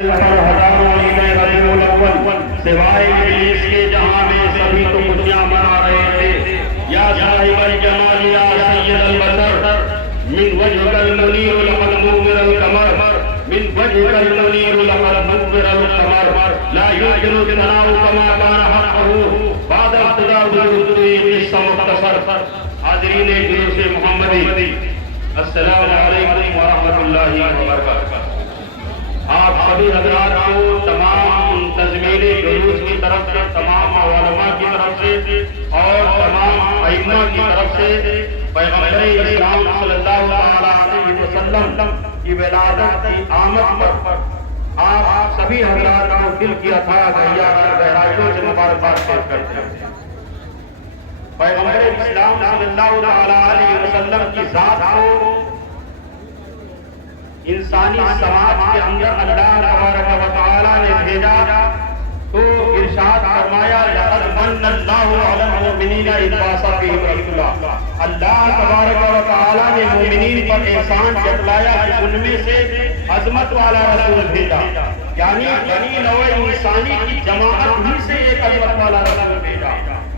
سوائے ابلیس کے جہاں میں سبھی تو خوشیاں منا رہے تھے. یا صاحب الجمال یا سید البشر من وجهك المنیر لقد نور القمر من وجهك المنیر لقد نور القمر لا يمكن ثناء كما كان حقه بعد اقتداء بالرسول مختصر. حاضرین جلوس محمدی السلام علیکم ورحمۃ اللہ وبرکاتہ. آپ سبھی حضرات کو تمام منتظمین جلوس کی طرف سے، تمام علماء کی طرف سے اور تمام ائمہ کی طرف سے پیغمبر اسلام صلی اللہ علیہ وسلم کی ولادت کی آمد پر آپ سبھی حضرات کو دل کی اتھاہ گہرائیوں سے مبارکباد پیش کرتے ہیں. پیغمبر اسلام صلی اللہ علیہ وسلم کی ذات کو انسانی سماج کے اندر اللہ تبارک و تعالی نے بھیجا تو ارشاد فرمایا لقد من اللہ علی المؤمنین اذ بعث فیہم رسولا. اللہ تبارک و تعالی نے مومنین پر احسان جتلایا کہ ان میں سے عظمت والا رسول بھیجا، یعنی بنی نوع انسانی کی جماعت ہی سے ایک عظمت والا رسول بھیجا،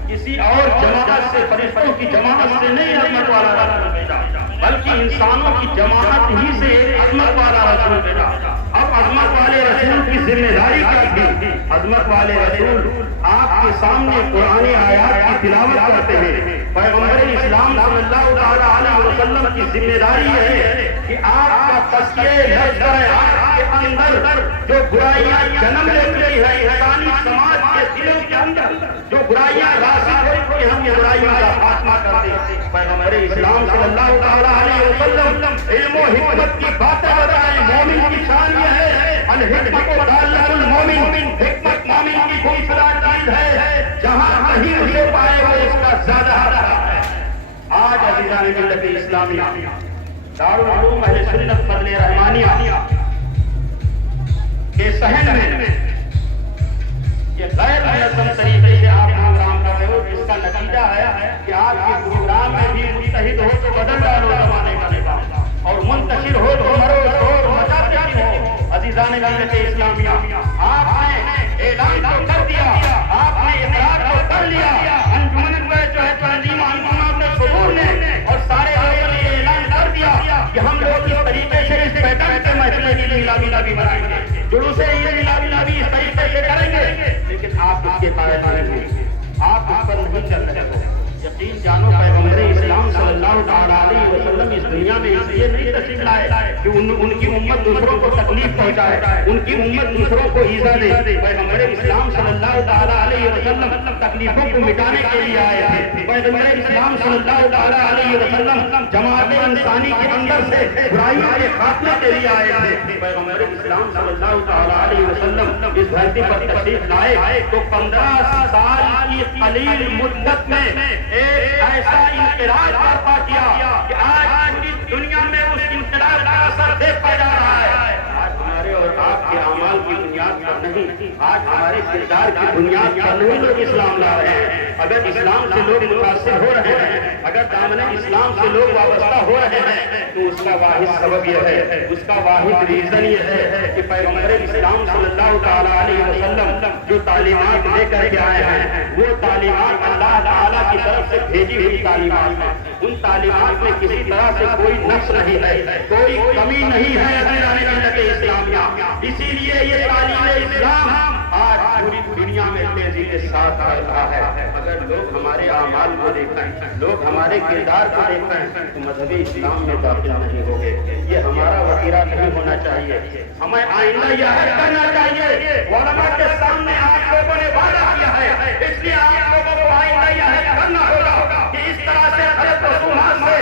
کسی اور جماعت سے، فرشتوں کی جماعت سے نہیں عظمت والا رسول بھیجا، بلکہ انسانوں کی جماعت ہی سے ایک عظمت والا رسول بھیجا. اب عظمت والے رسول کی ذمہ داری کیا تھی؟ عظمت والے رسول آپ کے سامنے قرآن آیات کی تلاوت کرتے ہیں. پیغمبر اسلام صلی اللہ علیہ وسلم کی ذمہ داری یہ ہے کہ آپ کا تزکیہ نفس کے اندر جو برائیاں جنم لیتی ہے انسانی سماج کے دلوں کے اندر، جو برائیاں راسخ ہوئی ہم یہ برائیوں کا خاتمہ کرتے ہیں. پیغمبر اسلام صلی اللہ علیہ وسلم علم و حکمت کی باتیں بتائیں. مومن کی شان یہ ہے الحکمت تعلق المومن، حکمت مومن کی دوسرا چیز ہے جہاں کہیں اسے پائے وہ اس کا زیادہ ہے. آج عزیزان ملت اسلامیہ دارالعلوم اہل سنت فضل رحمانیہ کے صحن میں یہ غیر منظم طریقے سے آپ پروگرام کر رہے ہو، جس کا نتیجہ ہے کہ آپ کے پروگرام میں بھی متحد ہو تو بدل ڈالو زمانے کا نظام، اور منتشر ہو تو مرو شور مچاتے ہو. عزیزان ملت اسلامیہ آپ نے اعلان تو کر دیا، آپ نے اقرار تو کر لیا، انجمن میں جو ہے تنظیم انجمن میں صدور نے اور سارے لوگوں نے یہ اعلان کر دیا کہ ہم لوگ اس طریقے سے اس پیٹرن کے محفل عید میلاد النبی منائیں گے، جلوس عید میلاد النبی اس طریقے سے کریں گے. لیکن آپ اس کے قائل نہیں ہیں، آپ اس پر نہیں چل رہے ہو. یقین جانو پیغمبر اسلام صلی اللہ علیہ وسلم اس دنیا میں اس لیے نہیں تشریف لائے کہ ان کی امت دوسروں کو تکلیف پہنچائے، ان کی امت دوسروں کو ایذا دے. پیغمبر اسلام صلی اللہ علیہ وسلم تکلیفوں کو مٹانے کے لیے آئے تھے. پیغمبر اسلام صلی اللہ علیہ وسلم جماعت انسانی کے اندر سے برائیوں کے خاتمے کے لیے آئے تھے. پیغمبر اسلام صلی اللہ علیہ وسلم اس دھرتی پر تشریف لائے تو 15 سال کی قلیل مدت میں ایک ایسا انقلاب برپا کیا کہ آج پوری دنیا میں اس انقلاب کا اثر دیکھا جا رہا ہے. آج ہمارے اور آپ کے اعمال کی بنیاد پر نہیں، آج ہمارے کردار کی بنیاد پر نہیں لوگ اسلام لا رہے ہیں. اگر اسلام سے لوگ متاثر ہو رہے ہیں، اگر دامن اسلام سے لوگ وابستہ ہو رہے ہیں تو اس کا واحد سبب یہ ہے، اس کا واحد ریزن یہ ہے کہ پیغمبر اسلام صلی اللہ علیہ وسلم جو تعلیمات لے کر کے آئے ہیں وہ تعلیمات اللہ تعالیٰ کی طرف سے بھیجی ہوئی تعلیمات ہیں. ان تعلیمات میں کسی طرح سے کوئی نقص نہیں ہے، کوئی کمی نہیں ہے عزیزان ملت اسلامیہ. اسی لیے یہ تعلیم اسلام آج پوری دنیا میں تیزی کے ساتھ بڑھ رہا ہے. اگر لوگ ہمارے اعمال کو دیکھیں، لوگ ہمارے کردار کو دیکھیں تو مذہبی اسلام میں داخل نہیں ہوگے. یہ ہمارا وتیرہ نہیں ہونا چاہیے. ہمیں آئندہ یہ کرنا چاہیے. علماء کے سامنے آپ لوگوں نے وعدہ کیا ہے، اس لیے آپ لوگوں کو آئندہ یہ کرنا ہوگا کہ اس طرح سے حضرت رسول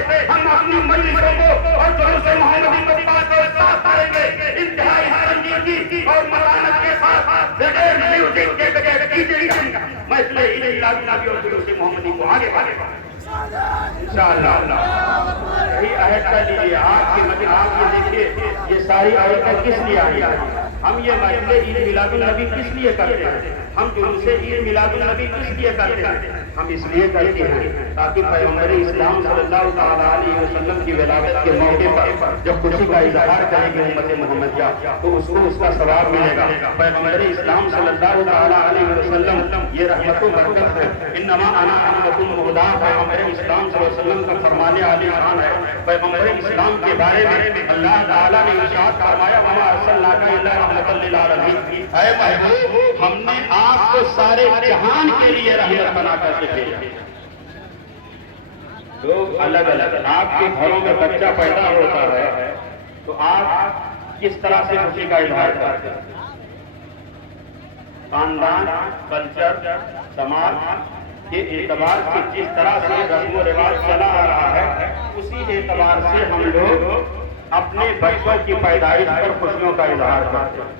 سے ہم اپنی مجلسوں کو اور جلوس محمدی کو پاس اور صاف کریں گے. انتہائی سنجیدگی اور متانت کے ساتھ بغیر میوزک کے بغیر ڈیجے کا مسئلہ عید میلاد النبی اور جلوس محمدی کو آگے بڑھے گا انشاءاللہ. یہی عہد کر لیجیے. آپ کی مجلس آپ یہ دیکھیے یہ ساری عہد کس لیے آئی ہے. ہم یہ مسئلہ عید میلاد النبی کس لیے کرتے ہیں، ہم جلوس عید میلاد النبی کس لیے کرتے ہیں. ہم اس لیے کرتے ہیں تاکہ پیغمبر اسلام صلی اللہ تعالیٰ علیہ وسلم کی ولادت کے موقع پر جب خوشی کا اظہار کرے گی امت محمدیہ تو اس کو اس کا ثواب ملے گا۔ پیغمبر اسلام صلی اللہ تعالیٰ علیہ وسلم یہ رحمت و برکت ہے۔ انما انا رحمت مہدا پیغمبر اسلام صلی اللہ علیہ وسلم کا فرمانے عالی شان ہے۔ پیغمبر اسلام کے بارے میں اللہ تعالیٰ نے ارشاد فرمایا وما ارسلناک الا رحمۃ للعالمین، اے محبوب ہم نے آپ کو سارے جہان کے لیے رحمت بنا کر بھیجا۔ لوگ الگ الگ آپ کے گھروں میں بچہ پیدا ہوتا ہے تو آپ کس طرح سے خوشی کا اظہار کرتے ہیں؟ خاندان، کلچر، سماج کے اعتبار سے جس طرح سے رسم و رواج چلا آ رہا ہے اسی اعتبار سے ہم لوگ اپنے بچوں کی پیدائش پر خوشیوں کا اظہار کرتے ہیں۔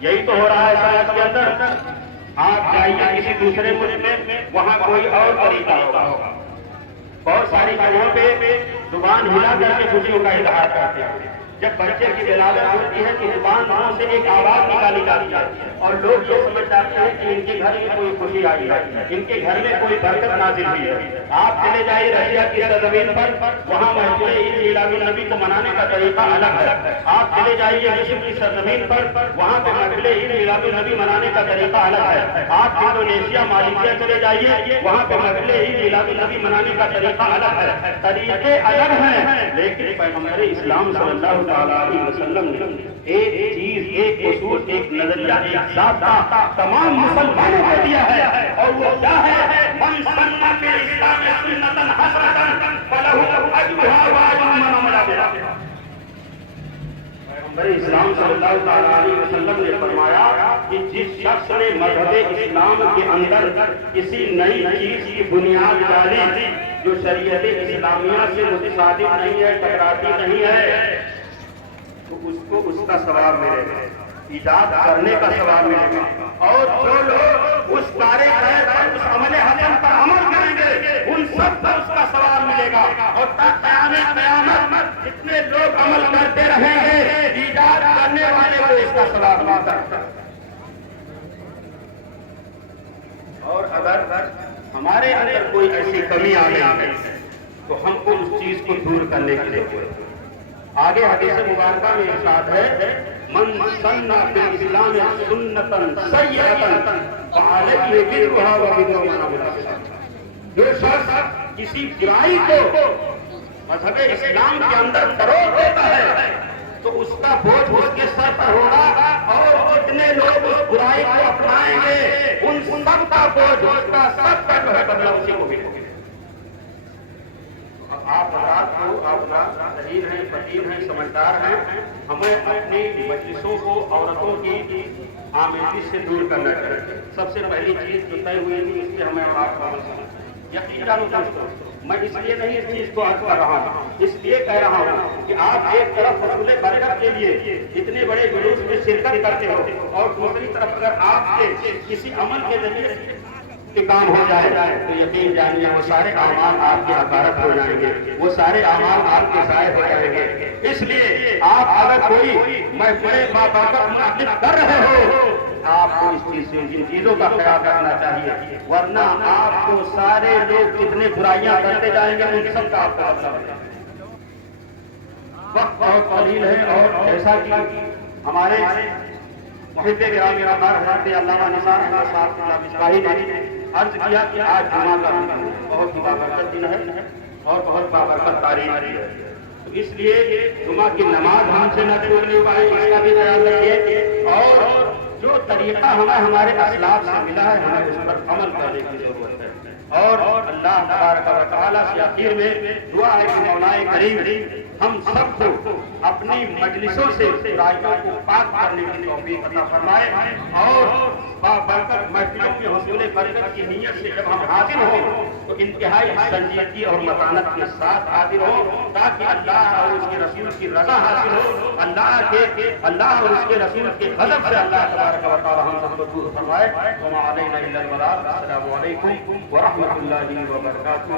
یہی تو ہو رہا ہے سماج کے اندر۔ آپ جائیے کسی دوسرے ملک میں، وہاں کوئی اور طریقہ ہوگا۔ بہت ساری جگہوں پہ زبان ہلا کر کے خوشیوں کا اظہار کرتے ہیں۔ جب بچے کی ولادت ہوتی ہے تو زبان منہ سے ایک آواز نکالی جاتی ہے اور لوگ یہ سمجھ جاتے ہیں کہ ان کے گھر میں کوئی خوشی آئی ہے، ان کے گھر میں کوئی برکت نازل ہوئی ہے۔ آپ چلے جائیے رشیا کی سرزمین پر، وہاں محفل عید میلاد النبی کو منانے کا طریقہ الگ ہے۔ آپ چلے جائیے مصر کی سرزمین پر، وہاں پہ محفل عید میلاد النبی منانے کا طریقہ الگ ہے۔ آپ انڈونیشیا مالیشیا چلے جائیے، وہاں پہ محفل عید میلاد النبی منانے کا طریقہ الگ ہے۔ طریقے الگ ہیں لیکن پیغمبر اسلام صلی اللہ تعالیٰ علیہ وسلم نے ایک چیز، ایک اصول، ایک نظریہ، ایک ضابطہ تمام مسلمانوں کو دیا ہے اور وہ کیا ہے؟ من سن فی الاسلام سنۃ حسنۃ فلہ اجرها واجر من عمل بها۔ پیغمبر اسلام صلی اللہ تعالیٰ علیہ وسلم نے فرمایا کہ جس شخص نے مذہب اسلام کے اندر کسی نئی چیز کی بنیاد ڈالی جو شریعت اسلامیہ سے متصادم نہیں ہے، ٹکراتی نہیں ہے، تو اس کو اس کا ثواب ملے گا، ایجاد کرنے کا ثواب ملے گا۔ اور جو لوگ اس کار خیر پر، اس عمل حسن پر عمل کریں گے ان سب پر اس کا ثواب ملے گا۔ اور تک قیامت جتنے لوگ عمل کرتے رہیں گے ایجاد کرنے والے کو اس کا ثواب ملتا ہے۔ اور اگر ہمارے اندر کوئی ایسی کمی آ گئی تو ہم کو اس چیز کو دور کرنے کے لیے آگے حدیث مبارکہ میں ارشاد ہے من سن فی الاسلام سنۃ سیئۃ فعلیہ وزرھا ووزر من عمل بها۔ جو شخص کسی برائی کو مذہب اسلام کے اندر فروغ دیتا ہے تو اس کا بوجھ اس کے سر پر ہوگا اور جتنے لوگ اس برائی کو اپنائیں گے ان سب کا بوجھ، اس کا سب کا جو ہے بدلہ اسی کو ملے گا۔ آپ حضرات کو آپ ذہین ہیں، فقیر ہیں، سمجھدار ہیں، ہمیں اپنی مجلسوں کو عورتوں کی آمیزی سے دور کرنا چاہیے۔ سب سے پہلی چیز جو طے ہوئی تھی اس پہ ہمیں آپ عمل کرنا چاہیے۔ یقین جانو دوستو، میں اس لیے نہیں اس چیز کو عرض کر رہا ہوں، اس لیے کہہ رہا ہوں کہ آپ ایک طرف حصول برکت کے لیے اتنے بڑے جلوس میں شرکت کرتے ہو اور دوسری طرف اگر آپ سے کسی عمل کے ذریعے کے کام ہو جائے تو یقین جانیے وہ سارے اعمال آپ کی حقارت ہو جائیں گے، وہ سارے اعمال آپ کے ضائع ہو جائیں گے۔ اس لیے آپ اگر کوئی محفل بابرکت منعقد کر رہے ہو آپ کو اس چیز سے ان چیزوں کا خیال رکھنا چاہیے، ورنہ آپ کو سارے لوگ جتنے برائیاں کرتے جائیں گے ان سب کا آپ کا بدلہ ملے گا۔ وقت بہت قلیل ہے اور ایسا کہ ہمارے محب گرامی حضرت علامہ نثار احمد صاحب مصباحی نے عرض کیا کہ آج جمعہ کا دن بہت بابرکت دن ہے اور بہت بابرکت تاریخ ہے، تو اس لیے جمعہ کی نماز ہم سے نہ چھوڑنے پائے اس کا بھی خیال رکھیے اور جو طریقہ ہمیں ہمارے اسلاف سے ملا ہے ہمیں اس پر عمل کرنے کی ضرورت ہے۔ اور اللہ تبارک و تعالیٰ سے آخر میں دعا ہے کہ مولا کریم ہم سب کو اپنی مجلسوں سے برائیوں کو پاک کرنے کی توفیق عطا فرمائے اور بابرکت محفلوں کے حصول برکت کی نیت سے جب ہم حاضر ہوں تو انتہائی سنجیدگی اور متانت کے ساتھ حاضر ہوں تاکہ اللہ اور اس کے رسول کی رضا حاصل ہو، اللہ اور اس کے رسول کے غضب سے اللہ تبارک و تعالیٰ ہم سب کو دور فرمائے۔ وما علینا الا البلاغ۔ السلام علیکم ورحمۃ اللہ وبرکاتہ۔